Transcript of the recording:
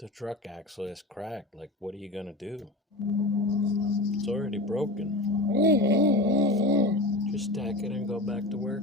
The truck axle is cracked. Like, what are you gonna do? It's already broken. Just stack it and go back to work.